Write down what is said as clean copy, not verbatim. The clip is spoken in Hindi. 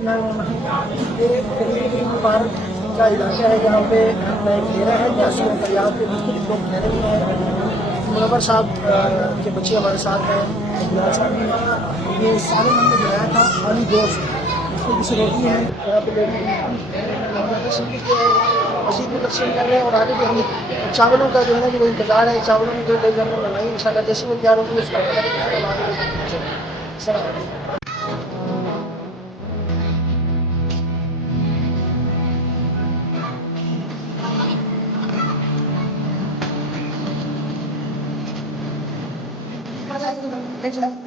ये करीब पार्क का इलाका है। यहाँ पे अपना एक डेरा है न्यासी होकर, यहाँ पे मुख्तलिफ लोग ठहरे हुए हैं। मुनव्वर साहब के बच्चे हमारे साथ हैं। बिलाल साहब ये सारे हमने बनाया था आलू गोश्त, इसमें किसी रोटी है यहाँ पे लेडी मस्जिद में तकसीम कर रहे हैं। और आगे भी हम चावलों का जो है ना जो इंतजार है, चावलों की जो लेकर हमने मंगाई इंशाल्लाह जैसे वो तैयार होगी उसका Thank you.